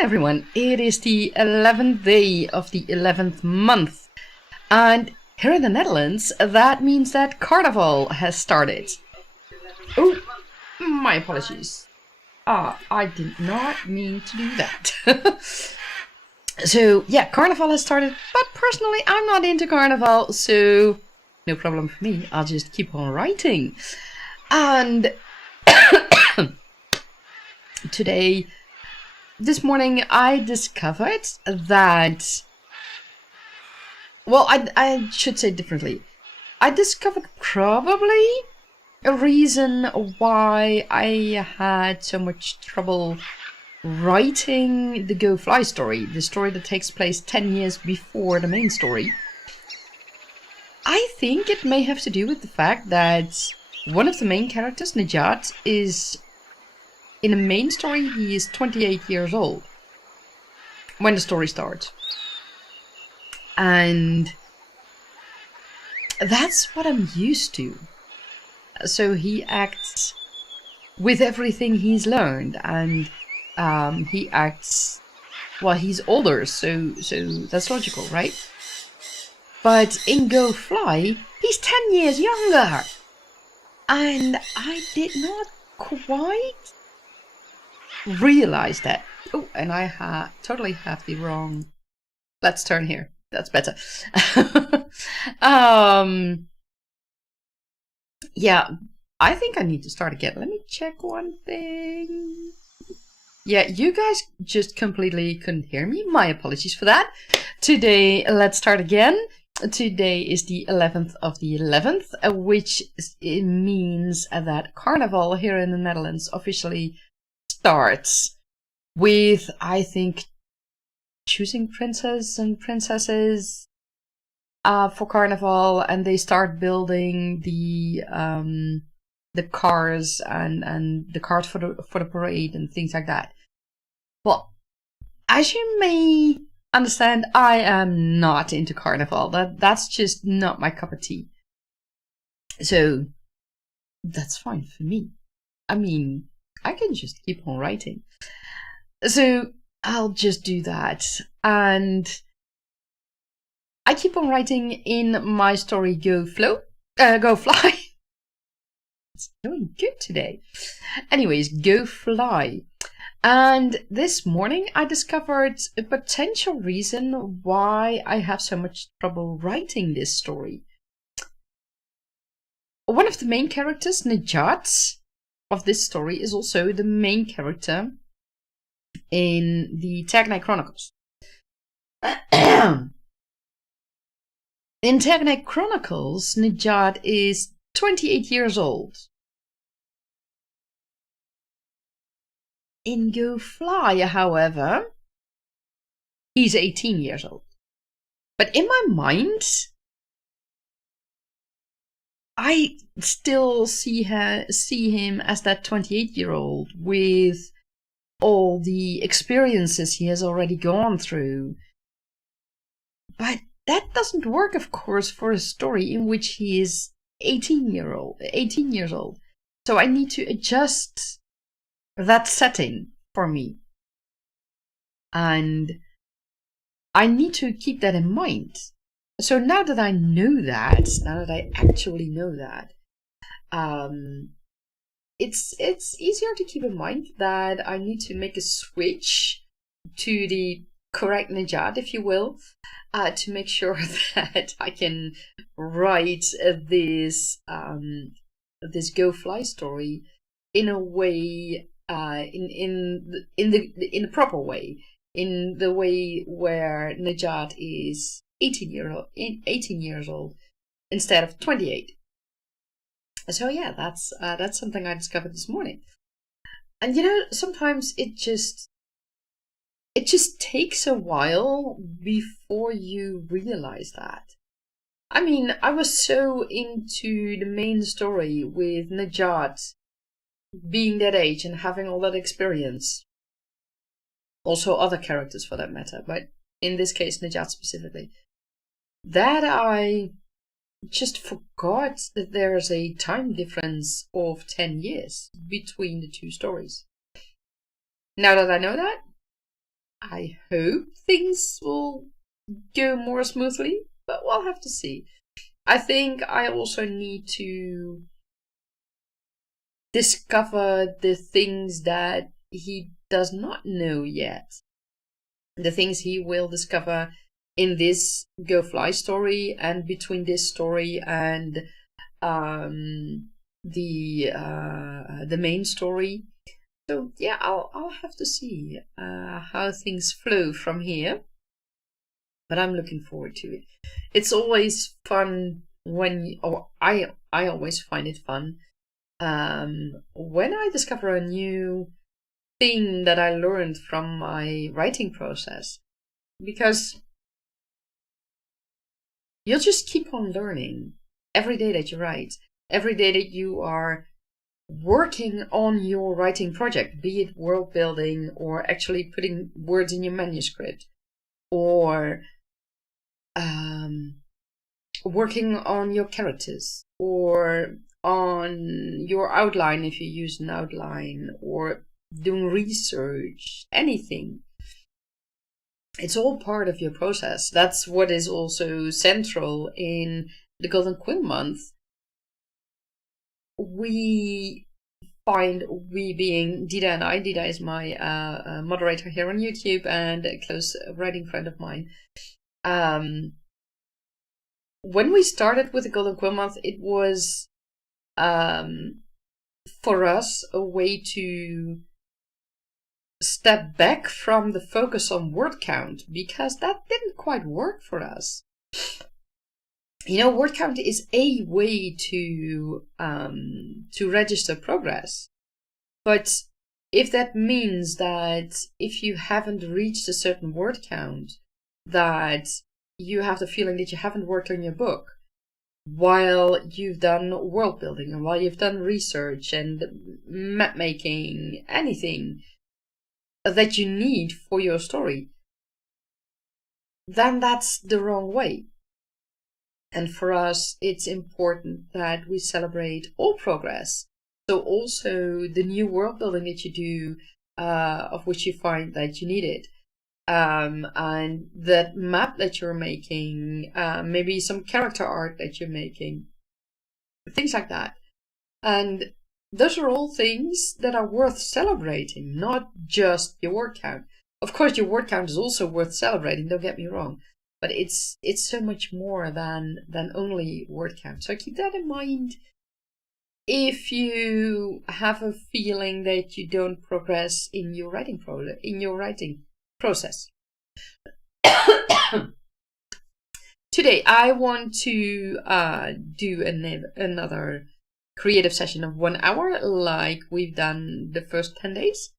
Everyone, it is the 11th day of the 11th month, and here in the Netherlands, that means that Carnival has started. Oh, my apologies. I did not mean to do that. So, yeah, Carnival has started, but personally, I'm not into Carnival, so no problem for me. I'll just keep on writing. And this morning, I discovered that, well, I should say differently. I discovered probably a reason why I had so much trouble writing the Go Fly story, the story that takes place 10 years before the main story. I think it may have to do with the fact that one of the main characters, Nejat, is, in the main story, he is 28 years old when the story starts. And that's what I'm used to. So he acts with everything he's learned, and he acts, well, he's older, so that's logical, right? But in Go Fly, he's 10 years younger, and I did not quite realize that. Oh, and I totally have the wrong. Let's turn here. That's better. Yeah, I think I need to start again. Let me check one thing. Yeah, you guys just completely couldn't hear me. My apologies for that. Today, let's start again. Today is the 11th of the 11th, which means that Carnival here in the Netherlands officially starts with, I think, choosing princes and princesses for Carnival, and they start building the cars and the cars for the parade and things like that. Well, as you may understand, I am not into Carnival. That's just not my cup of tea. So that's fine for me. I mean, I can just keep on writing. So I'll just do that. And I keep on writing in my story Go Fly. It's doing good today. Anyways, Go Fly. And this morning I discovered a potential reason why I have so much trouble writing this story. One of the main characters, Nejat, of this story is also the main character in the Tag Night Chronicles. In Tag Night Chronicles, Nejat is 28 years old. In Go Fly, however, he's 18 years old. But in my mind, I still see him as that 28-year-old with all the experiences he has already gone through. But that doesn't work, of course, for a story in which he is 18 years old. So I need to adjust that setting for me. And I need to keep that in mind. So now that I know that, now that I actually know that, it's easier to keep in mind that I need to make a switch to the correct Nejat, if you will, to make sure that I can write this Go Fly story in a way, in the proper way, in the way where Nejat is 18 years old instead of 28. So yeah, that's something I discovered this morning. And you know, sometimes it just takes a while before you realize that. I mean, I was so into the main story with Nejat being that age and having all that experience. Also other characters for that matter, but in this case Nejat specifically, that I just forgot that there's a time difference of 10 years between the two stories. Now that I know that, I hope things will go more smoothly, but we'll have to see. I think I also need to discover the things that he does not know yet. The things he will discover in this Go Fly story, and between this story and the main story. So yeah, I'll have to see how things flow from here. But I'm looking forward to it. It's always fun I always find it fun when I discover a new thing that I learned from my writing process, because you'll just keep on learning every day that you write, every day that you are working on your writing project, be it world building or actually putting words in your manuscript, or working on your characters, or on your outline if you use an outline, or doing research, anything. It's all part of your process. That's what is also central in the Golden Quill Month. We being Dida and I, Dida is my moderator here on YouTube and a close writing friend of mine. When we started with the Golden Quill Month, it was for us a way to step back from the focus on word count, because that didn't quite work for us. Word count is a way to register progress, but if that means that if you haven't reached a certain word count, that you have the feeling that you haven't worked on your book while you've done world building and while you've done research and map making, anything that you need for your story, then that's the wrong way. And for us, it's important that we celebrate all progress. So also the new world building that you do, of which you find that you need it, and that map that you're making, maybe some character art that you're making, things like that. And those are all things that are worth celebrating, not just your word count. Of course, your word count is also worth celebrating, don't get me wrong. But it's so much more than only word count. So keep that in mind if you have a feeling that you don't progress in your writing process. Today, I want to do another creative session of 1 hour, like we've done the first 10 days,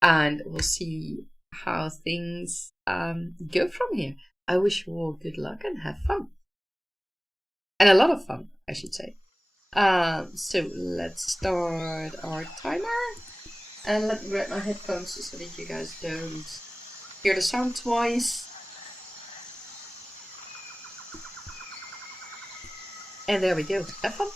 and we'll see how things go from here. I wish you all good luck and have fun. And a lot of fun, I should say. So let's start our timer. And let me grab my headphones so that you guys don't hear the sound twice. And there we go. Have fun.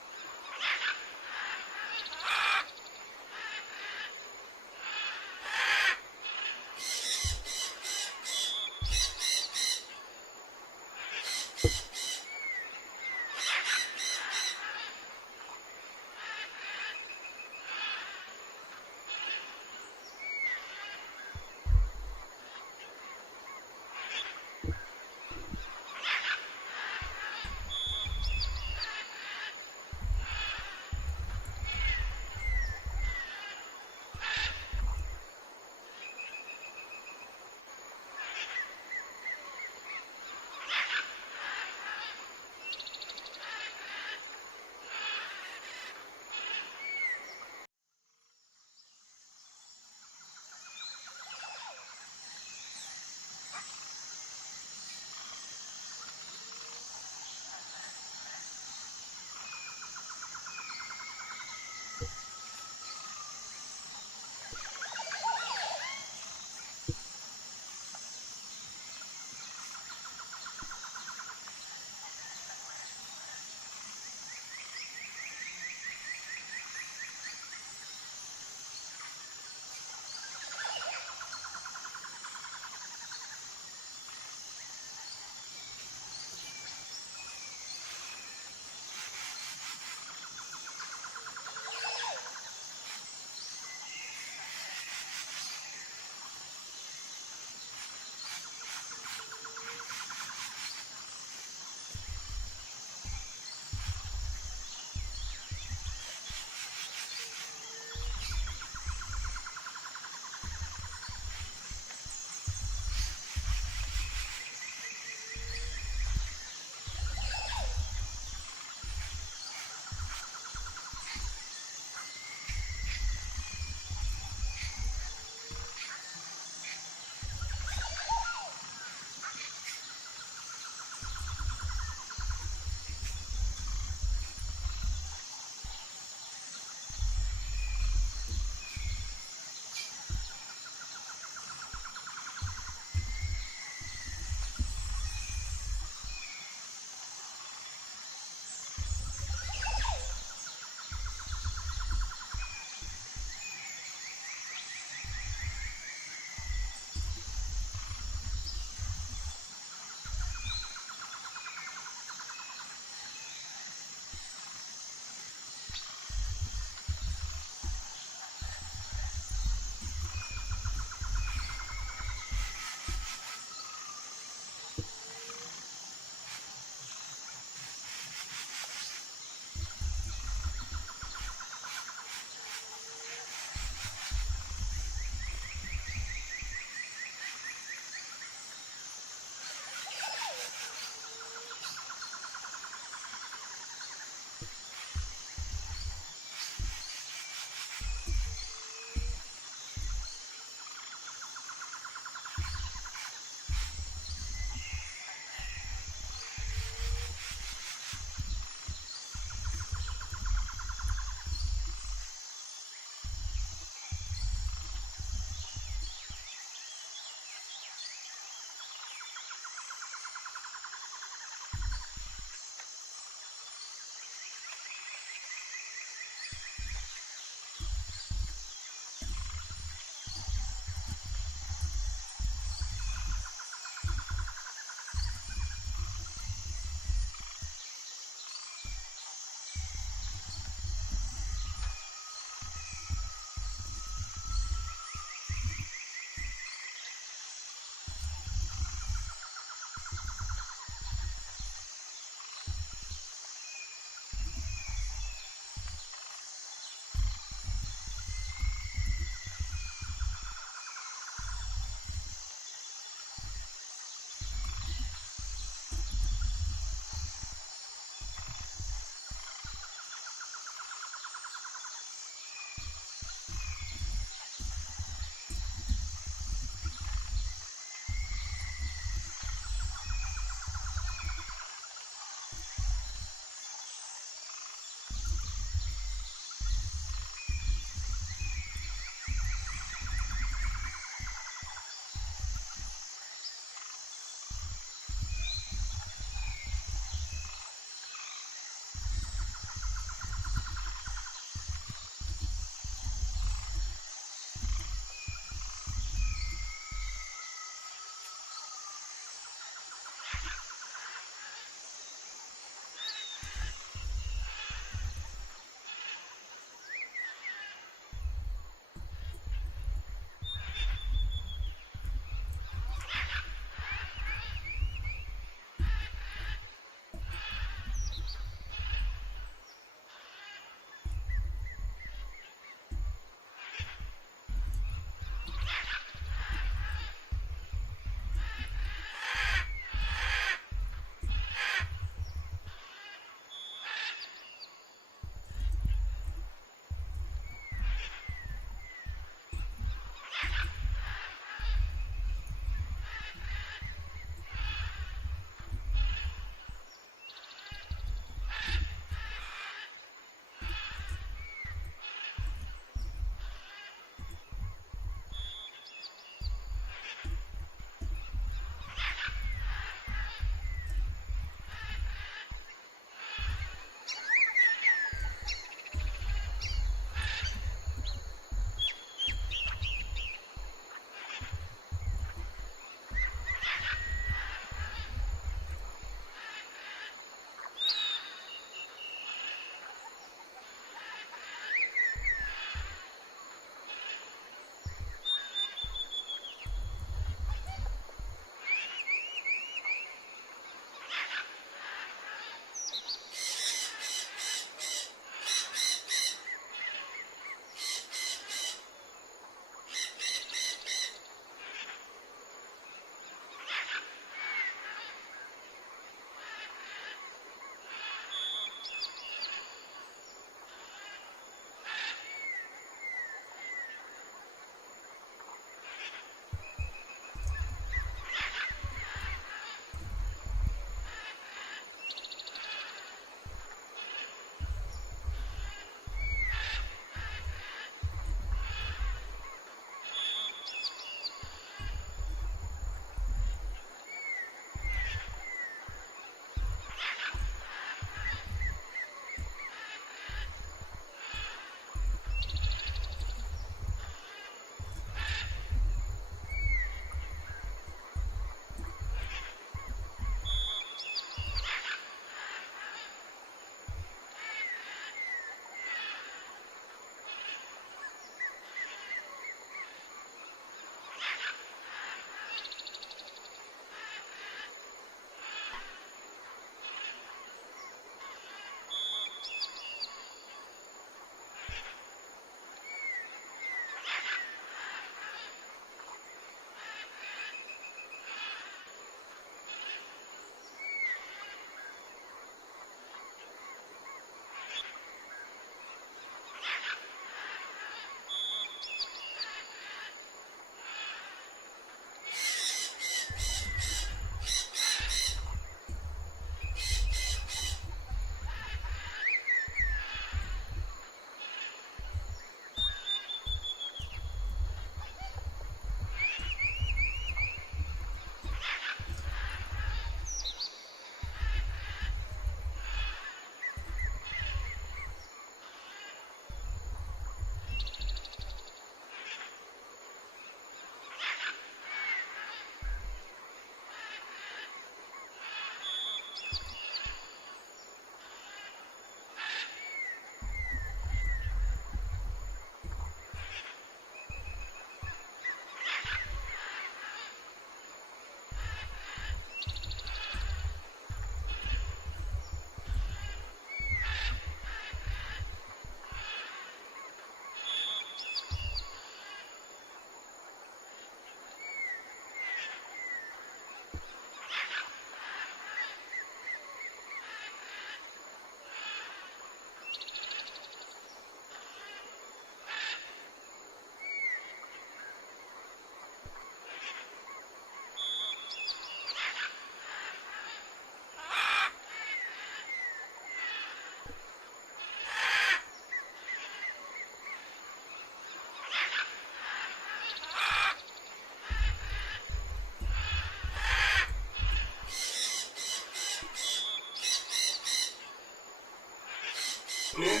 Yeah.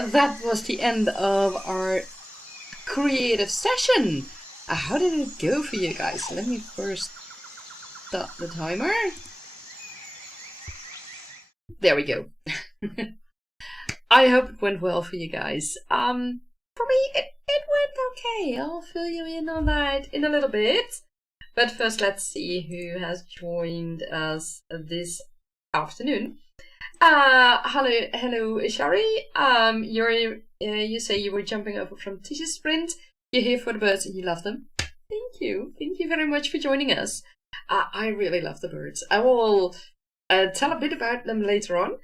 That was the end of our creative session. How did it go for you guys? Let me first stop the timer. There we go. I hope it went well for you guys. For me, it went okay. I'll fill you in on that in a little bit. But first, let's see who has joined us this afternoon. Hello, Shari. You say you were jumping over from Tish's sprint. You're here for the birds and you love them. Thank you very much for joining us. I really love the birds. I will tell a bit about them later on.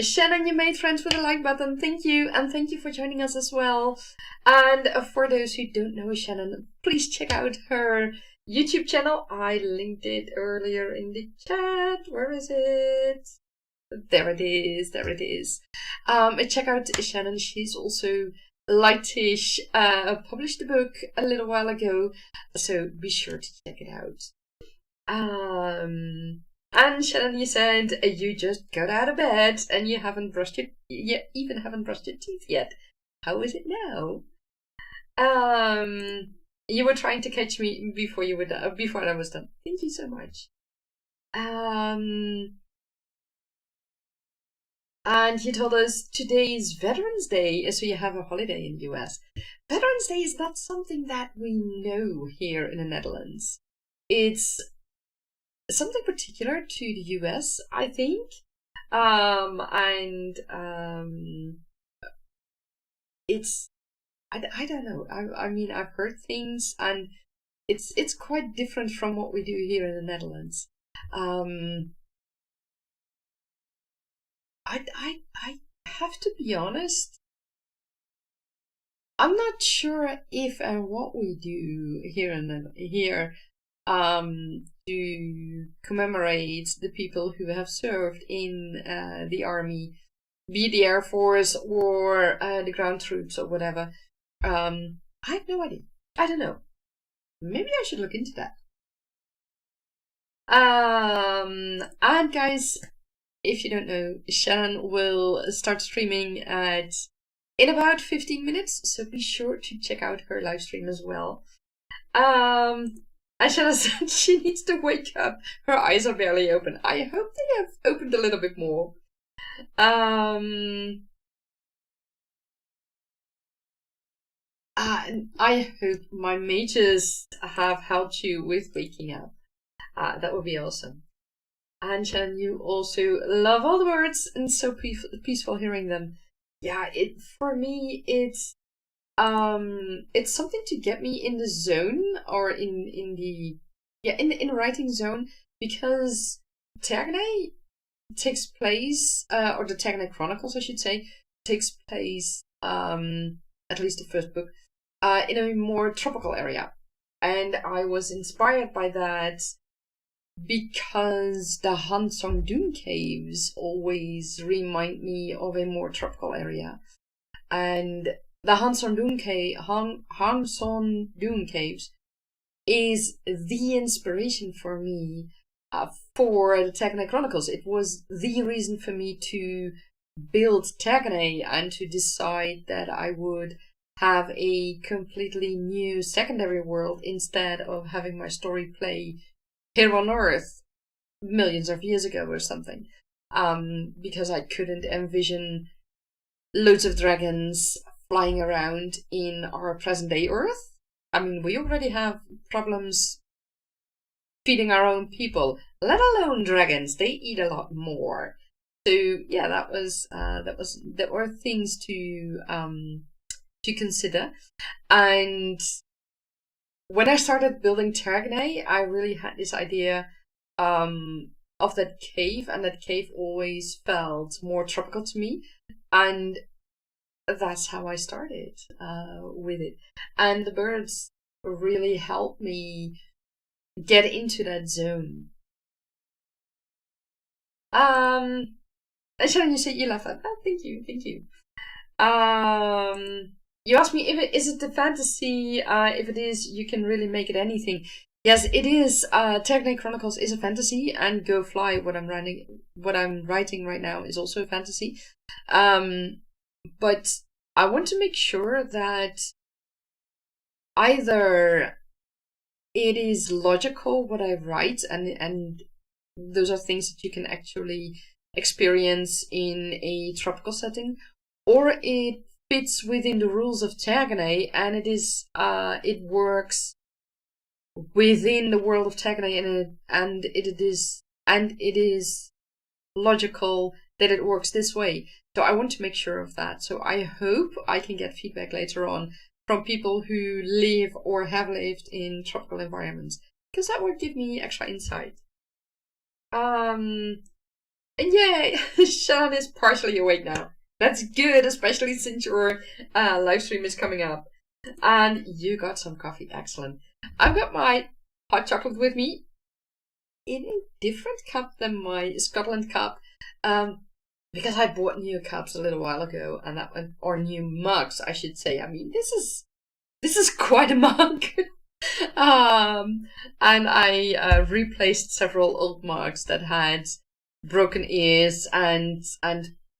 Shannon, you made friends with the like button. Thank you, and thank you for joining us as well. And for those who don't know Shannon, please check out her YouTube channel. I linked it earlier in the chat. Where is it? There it is. Check out Shannon. She's also like Tish, published a book a little while ago, so be sure to check it out. And Shannon, you said you just got out of bed and you even haven't brushed your teeth yet. How is it now? You were trying to catch me before I was done. Thank you so much. And you told us today is Veterans Day, so you have a holiday in the US. Veterans Day is not something that we know here in the Netherlands. It's something particular to the US, I think. It's I don't know. I mean, I've heard things, and it's quite different from what we do here in the Netherlands. I have to be honest. I'm not sure if and what we do here to commemorate the people who have served in the army be it the Air Force or the ground troops or whatever. I have no idea. I don't know. Maybe I should look into that. And guys, if you don't know, Shannon will start streaming in about 15 minutes, so be sure to check out her live stream as well. And Shannon said she needs to wake up. Her eyes are barely open. I hope they have opened a little bit more. And I hope my mages have helped you with waking up. That would be awesome. And Shannon, you also love all the birds and so peaceful hearing them. Yeah, for me it's something to get me in the zone, or in the writing zone, because Tergane takes place, or the Tergane Chronicles I should say, takes place, at least the first book, in a more tropical area. And I was inspired by that because the Han Song Dune caves always remind me of a more tropical area. And the Han Song Dune caves is the inspiration for me for the Tergane Chronicles. It was the reason for me to build Tergane and to decide that I would have a completely new secondary world instead of having my story play here on Earth millions of years ago or something. Because I couldn't envision loads of dragons flying around in our present day Earth. I mean, we already have problems feeding our own people, let alone dragons. They eat a lot more. So yeah, that were things to consider. And when I started building Tergane, I really had this idea of that cave, and that cave always felt more tropical to me, and that's how I started with it. And the birds really helped me get into that zone. Sharon, you said you love that. Oh, thank you. You asked me if is it the fantasy. If it is, you can really make it anything. Yes, it is. Tergane Chronicles is a fantasy, and Go Fly, what I'm writing right now, is also a fantasy. But I want to make sure that either it is logical what I write, and those are things that you can actually experience in a tropical setting, or it fits within the rules of Tergane, and it works within the world of Tergane, and it is logical that it works this way. So I want to make sure of that. So I hope I can get feedback later on from people who live or have lived in tropical environments, because that would give me extra insight. And yeah, Shannon is partially awake now. That's good, especially since your live stream is coming up. And you got some coffee. Excellent. I've got my hot chocolate with me in a different cup than my Scotland cup, because I bought new cups a little while ago, and or new mugs, I should say. I mean, this is quite a mug. And I replaced several old mugs that had broken ears and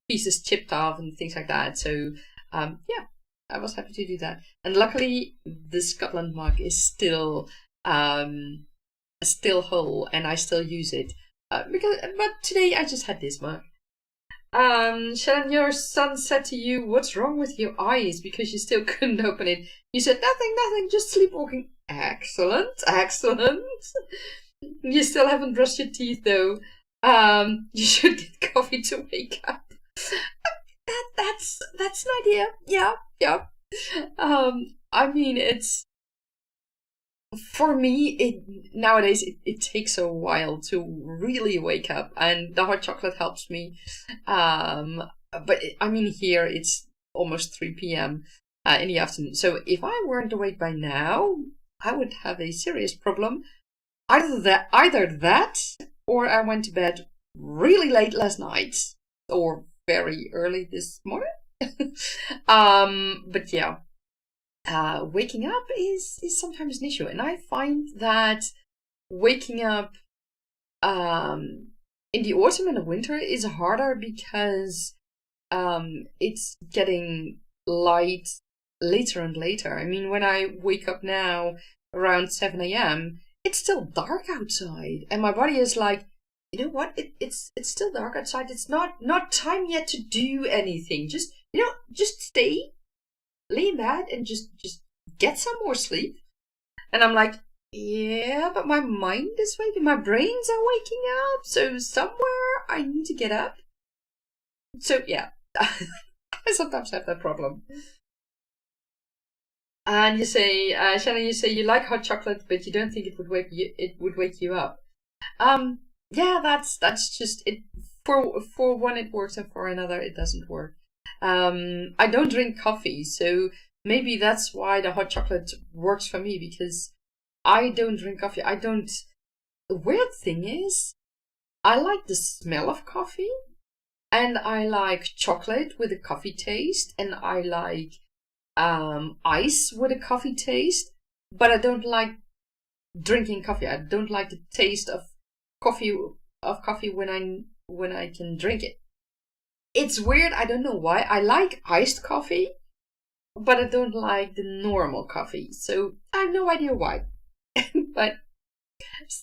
pieces chipped off and things like that. So yeah, I was happy to do that. And luckily, the Scotland mug is still whole, and I still use it. But today I just had this mug. Shannon, your son said to you, "What's wrong with your eyes?" Because you still couldn't open it. You said, "Nothing, just sleepwalking." Excellent. You still haven't brushed your teeth though. You should get coffee to wake up. That's an idea. Yeah. I mean, it's, for me, nowadays it takes a while to really wake up, and the hot chocolate helps me. But I mean, here it's almost 3 p.m. In the afternoon. So if I weren't awake by now, I would have a serious problem. Either that, or I went to bed really late last night, or very early this morning. But yeah, waking up is sometimes an issue, and I find that waking up in the autumn and the winter is harder because it's getting light later and later. I mean, when I wake up now around 7 a.m., it's still dark outside, and my body is like, you know what? It's still dark outside. It's not time yet to do anything. Just just stay, lay in bed, and just get some more sleep. And I'm like, yeah, but my mind is waking, my brains are waking up, so somewhere I need to get up. So yeah, I sometimes have that problem. And you say, Shannon, you say you like hot chocolate, but you don't think it would wake you up. Yeah, that's just it. For one it works, and for another it doesn't work. I don't drink coffee, so maybe that's why the hot chocolate works for me, because I don't drink coffee. The weird thing is, I like the smell of coffee, and I like chocolate with a coffee taste, and I like ice with a coffee taste, but I don't like drinking coffee. I don't like the taste of coffee when I can drink it. It's weird. I don't know why. I like iced coffee, but I don't like the normal coffee. So I have no idea why. But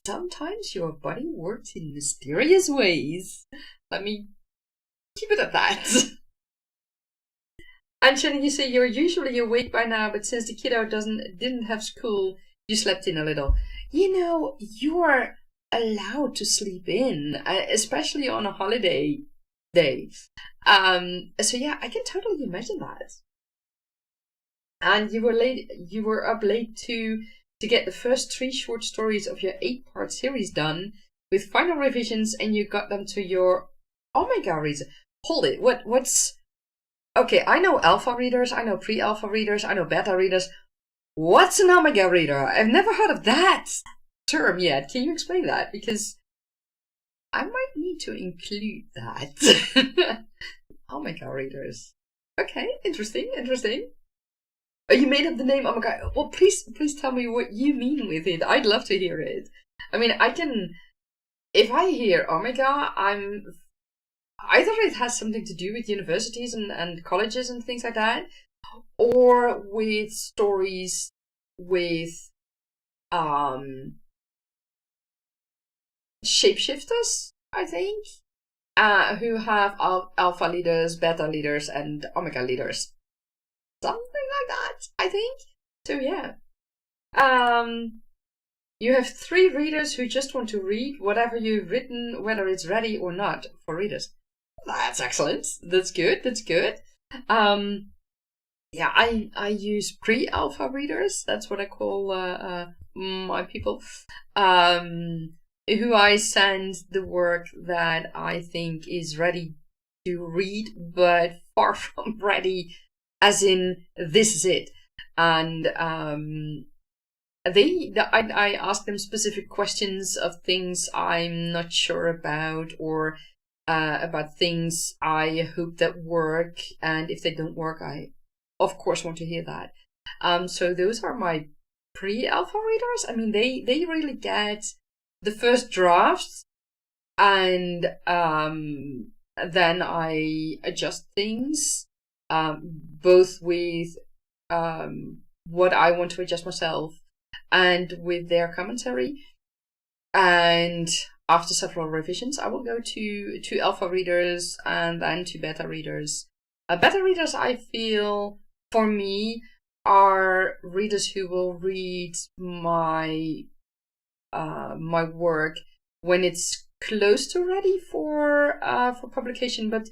sometimes your body works in mysterious ways. Let me keep it at that. And Shannon, you say you're usually awake by now, but since the kiddo didn't have school, you slept in a little. You know, you're allowed to sleep in, especially on a holiday day. So yeah, I can totally imagine that. And you were up late to get the first 3 short stories of your 8-part series done with final revisions, and you got them to your Omega reader. Hold it, what's... Okay, I know alpha readers, I know pre-alpha readers, I know beta readers. What's an Omega reader? I've never heard of that term yet. Can you explain that? Because I might need to include that. Omega readers. Okay, interesting. Oh, you made up the name Omega. Well, please tell me what you mean with it. I'd love to hear it. I mean, if I hear Omega, either it has something to do with universities and colleges and things like that, or with stories with shapeshifters, I think, who have alpha leaders, beta leaders, and omega leaders. Something like that, I think. So yeah. You have 3 readers who just want to read whatever you've written, whether it's ready or not, for readers. That's excellent. That's good. Yeah, I use pre-alpha readers. That's what I call my people. Who I send the work that I think is ready to read, but far from ready, as in this is it. And I ask them specific questions of things I'm not sure about, or about things I hope that work, and if they don't work, I of course want to hear that. So those are my pre-alpha readers. I mean, they really get the first draft, and then I adjust things, both with what I want to adjust myself and with their commentary. And after several revisions, I will go to alpha readers and then to beta readers. Beta readers, I feel, for me, are readers who will read my my work when it's close to ready for publication, but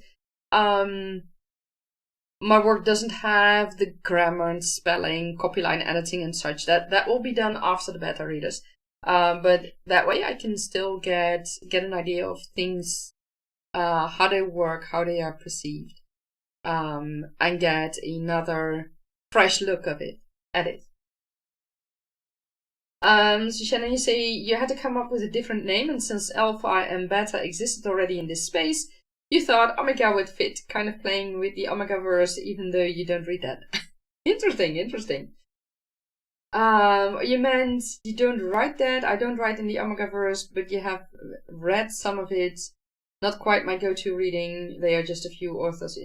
my work doesn't have the grammar and spelling, copy line editing and such. That will be done after the beta readers. But that way I can still get an idea of things, how they work, how they are perceived, and get another fresh look at it. So Shannon, you say you had to come up with a different name, and since alpha and beta existed already in this space, you thought Omega would fit, kind of playing with the Omega-verse, even though you don't read that. Interesting. You meant you don't write that. I don't write in the Omega-verse, but you have read some of it. Not quite my go-to reading. They are just a few authors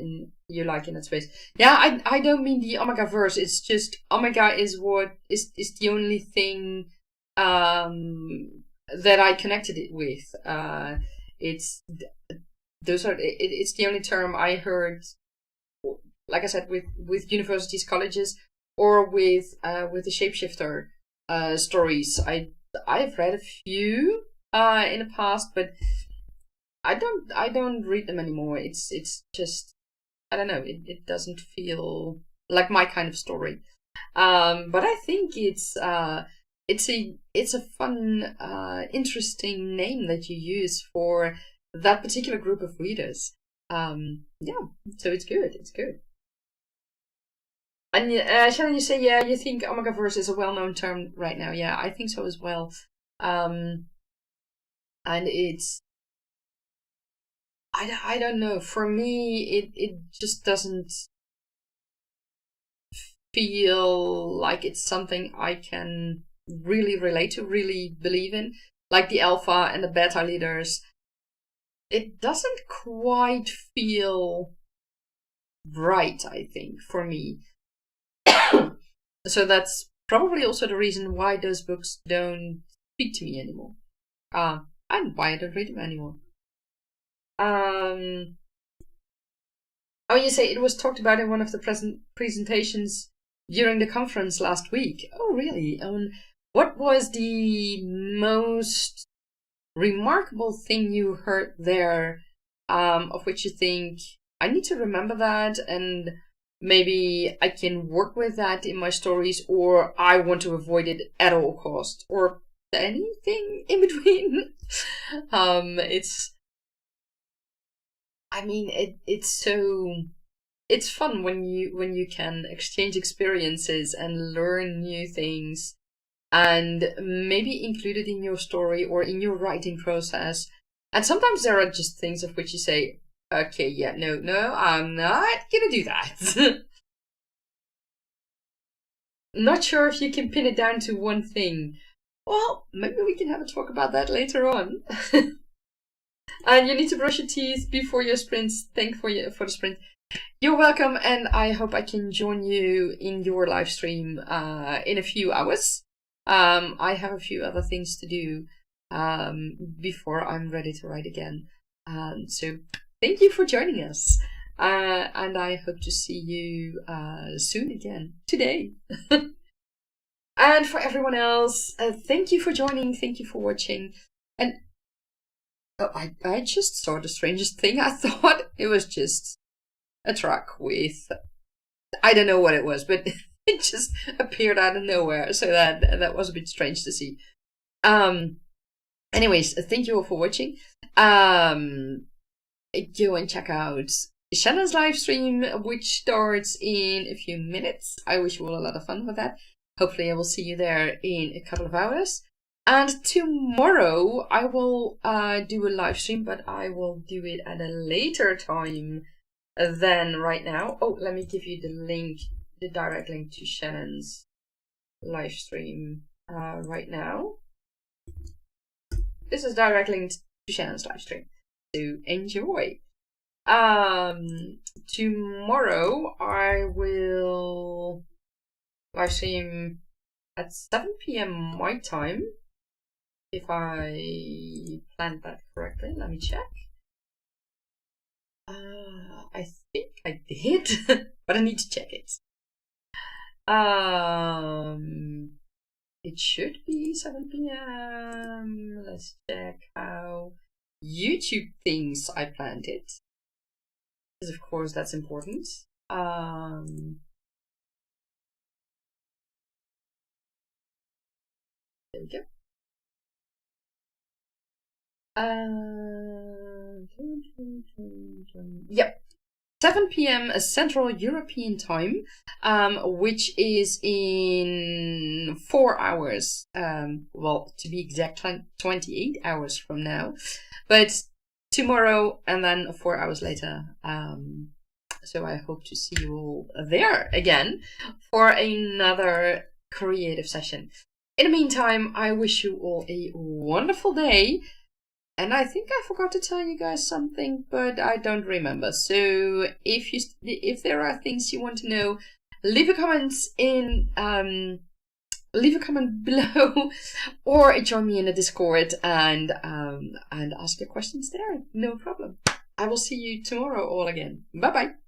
you like in that space. Yeah, I don't mean the Omega-verse. It's just Omega is the only thing that I connected it with. It's the only term I heard, like I said, with universities, colleges, or with the shapeshifter stories. I've read a few in the past, but I don't read them anymore. It's just, I don't know. It doesn't feel like my kind of story. But I think it's a fun, interesting name that you use for that particular group of readers. Yeah, so it's good. And Shannon, you say, yeah, you think Omega-verse is a well-known term right now. Yeah, I think so as well. And it's, I don't know. For me, it just doesn't feel like it's something I can really relate to, really believe in. Like the alpha and the beta leaders, it doesn't quite feel right, I think, for me. So that's probably also the reason why those books don't speak to me anymore. And why I don't read them anymore. Oh, you say it was talked about in one of the presentations during the conference last week. Oh, really? What was the most remarkable thing you heard there, of which you think, I need to remember that, and maybe I can work with that in my stories, or I want to avoid it at all costs, or anything in between? It's fun when you can exchange experiences and learn new things, and maybe include it in your story or in your writing process. And sometimes there are just things of which you say, okay, yeah, no, I'm not gonna do that. Not sure if you can pin it down to one thing. Well, maybe we can have a talk about that later on. And you need to brush your teeth before your sprints. Thank for the sprint. You're welcome, and I hope I can join you in your live stream in a few hours. I have a few other things to do before I'm ready to write again. So thank you for joining us. And I hope to see you soon again today. And for everyone else, thank you for joining. Thank you for watching. And I just saw the strangest thing. I thought it was just a truck with, I don't know what it was, but it just appeared out of nowhere. So that was a bit strange to see. Anyways, thank you all for watching. Go and check out Shannon's live stream, which starts in a few minutes. I wish you all a lot of fun with that. Hopefully I will see you there in a couple of hours. And tomorrow I will do a live stream, but I will do it at a later time than right now. Oh, let me give you the link, the direct link to Shannon's live stream right now. This is direct link to Shannon's live stream. So enjoy. Tomorrow I will live stream at 7 p.m. my time. If I planned that correctly, let me check. I think I did, but I need to check it. It should be 7 p.m. Let's check how YouTube thinks I planned it. Because of course that's important. There we go. Yep, 7 p.m. Central European time, which is in 4 hours. Well, to be exact, 28 hours from now. But tomorrow, and then 4 hours later. So I hope to see you all there again for another creative session. In the meantime, I wish you all a wonderful day. And I think I forgot to tell you guys something, but I don't remember. So if there are things you want to know, leave a comment below, or join me in the Discord and ask your questions there. No problem. I will see you tomorrow all again. Bye bye.